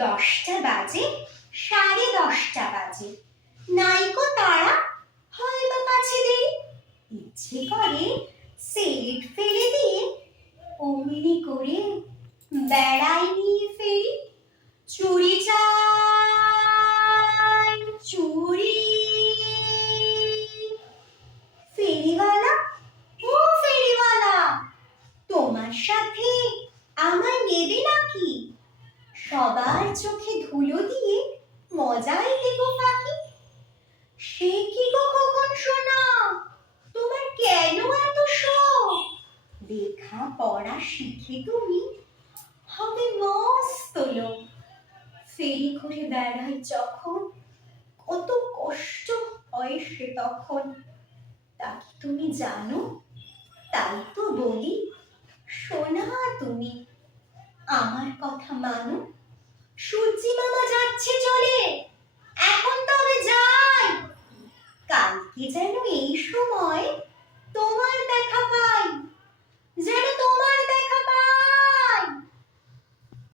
10টা বাজে, 10:30 বাজে, নাইকো তারা, হয় বা পাছে দেরি। ইচ্ছে করে সেট ফেলে দিয়ে অমনি করে বেড়াই নিয়ে ফেরি। চুরি চাই, চুরি। ফেরিওয়ালা, ও ফেরিওয়ালা, তোমার সাথে আমায় নেবে নাকি? সবার চোখে ধুলো দিয়ে মজাই দেবো ফাঁকি। সে কি গো খোকন সোনা, তোমার কেন এত শখ? লেখা পড়া শিখে তুমি হবে মস্ত লোক। ফেরি করে বেড়াই যখন, কত কষ্ট হয় সে তখন। তা কি তুমি জানো? তাই তো বলি, সোনা তুমি আমার কথা মানো। সূর্যি মামা যাচ্ছে চলে, এখন তবে যাই। কালকে যেন এই সময়